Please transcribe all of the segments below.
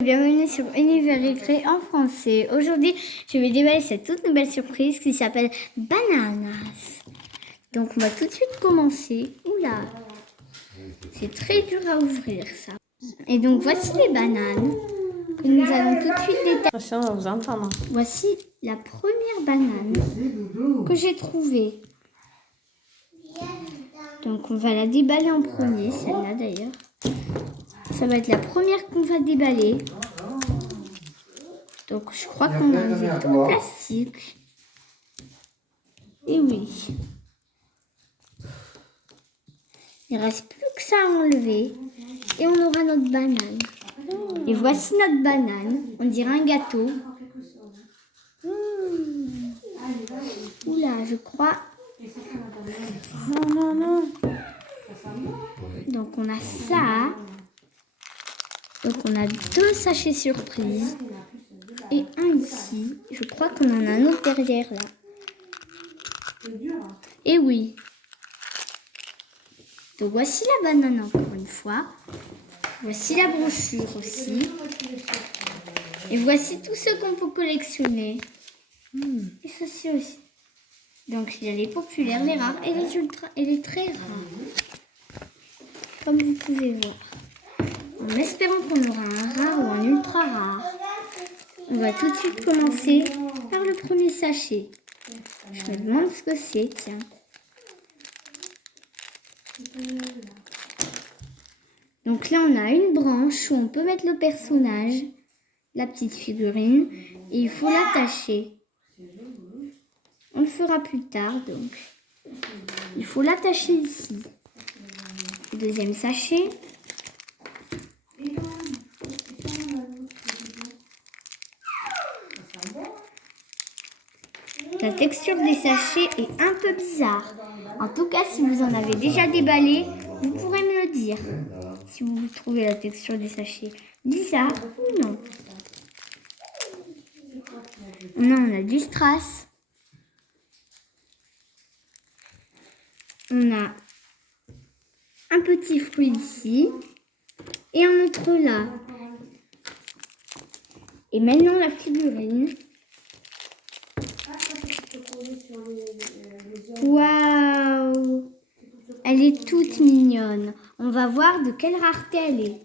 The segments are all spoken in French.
Bienvenue sur Univers Écrit en français. Aujourd'hui, je vais déballer cette toute nouvelle surprise qui s'appelle Bananas. Donc, on va tout de suite commencer. Oula, c'est très dur à ouvrir ça. Et donc, voici les bananes que nous allons tout de suite détailler. Attention, on va vous entendre. Voici la première banane que j'ai trouvée. Donc, on va la déballer en premier, celle-là d'ailleurs. Ça va être la première qu'on va déballer. Donc, je crois qu'on a enlevé tout le plastique. Et oui. Il ne reste plus que ça à enlever. Et on aura notre banane. Et voici notre banane. On dirait un gâteau. Oula, je crois. Non. Donc, on a ça. Donc, on a 2 sachets surprises. Et un ici. Je crois qu'on en a un autre derrière là. Et oui. Donc voici la banane encore une fois. Voici la brochure aussi. Et voici tout ce qu'on peut collectionner. Et ceci aussi. Donc il y a les populaires, les rares et les ultra et les très rares. Comme vous pouvez voir. En espérant qu'on aura un rare ou un ultra rare. On va tout de suite commencer par le premier sachet. Je me demande ce que c'est, tiens. Donc là, on a une branche où on peut mettre le personnage, la petite figurine, et il faut l'attacher. On le fera plus tard, donc. Il faut l'attacher ici. Deuxième sachet. La texture des sachets est un peu bizarre. En tout cas, si vous en avez déjà déballé, vous pourrez me le dire. Si vous trouvez la texture des sachets bizarre ou non. On a du strass. On a un petit fruit ici. Et un autre là. Et maintenant la figurine. Waouh! Elle est toute mignonne. On va voir de quelle rareté elle est.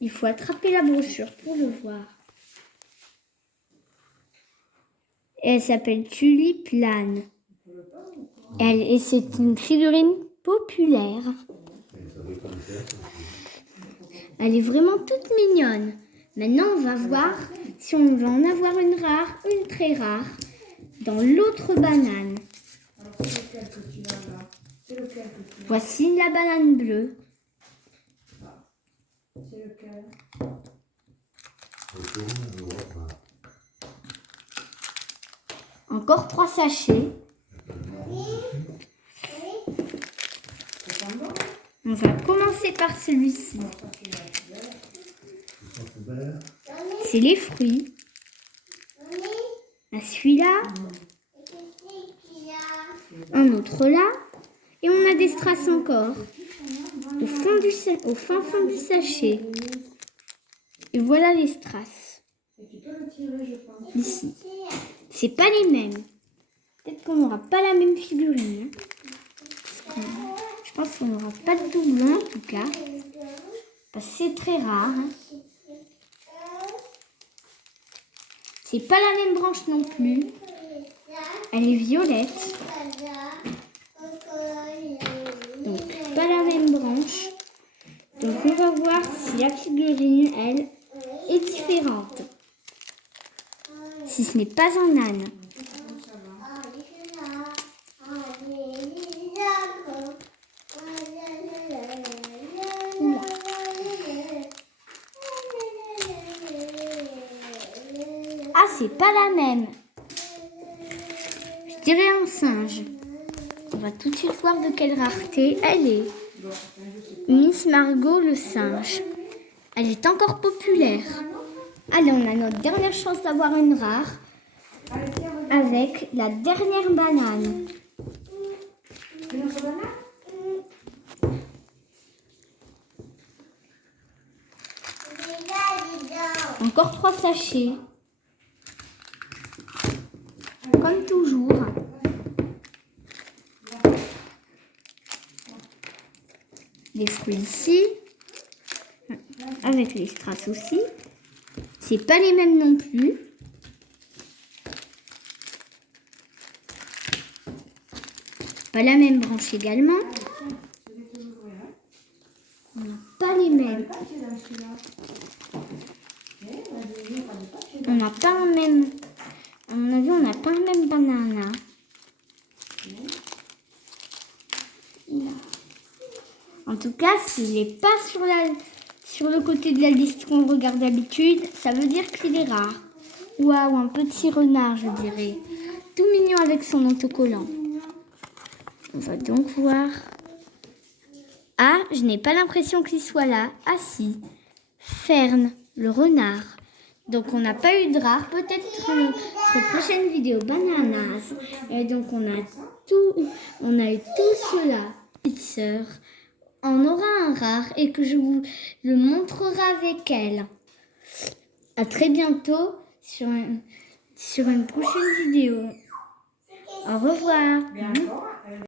Il faut attraper la brochure pour le voir. Et elle s'appelle Tulipe Lane. Et c'est une figurine populaire. Elle est vraiment toute mignonne. Maintenant, on va voir si on va en avoir une rare, une très rare, dans l'autre banane. Voici la banane bleue. Encore 3 sachets. On va commencer par celui-ci. C'est les fruits. Celui-là. Un autre là. Et on a des strass encore. Au fin fond du sachet. Et voilà les strass. Ici. C'est pas les mêmes. Peut-être qu'on n'aura pas la même figurine. Je pense qu'on n'aura pas de doublon en tout cas. Parce que c'est très rare. C'est pas la même branche non plus. Elle est violette. Donc pas la même branche. Donc on va voir si la figurine, elle, est différente. Si ce n'est pas un âne. Ah, c'est pas la même. Je dirais un singe. On va tout de suite voir de quelle rareté elle est. Miss Margot le singe. Elle est encore populaire. Allez, on a notre dernière chance d'avoir une rare avec la dernière banane. Encore 3 sachets. Comme toujours. Des fruits ici. Avec les strass aussi. C'est pas les mêmes non plus. Pas la même branche également. On n'a pas les mêmes. On n'a pas un même. À mon avis, on n'a pas le même banana. En tout cas, s'il n'est pas sur le côté de la liste qu'on regarde d'habitude, ça veut dire qu'il est rare. Waouh, un petit renard, je dirais. Tout mignon avec son autocollant. On va donc voir. Ah, je n'ai pas l'impression qu'il soit là. Ah si, Fern, le renard. Donc on n'a pas eu de rare. Peut-être notre prochaine vidéo bananas. Et donc on a eu tout cela. Petite sœur en aura un rare et que je vous le montrerai avec elle. À très bientôt sur une prochaine vidéo. Au revoir.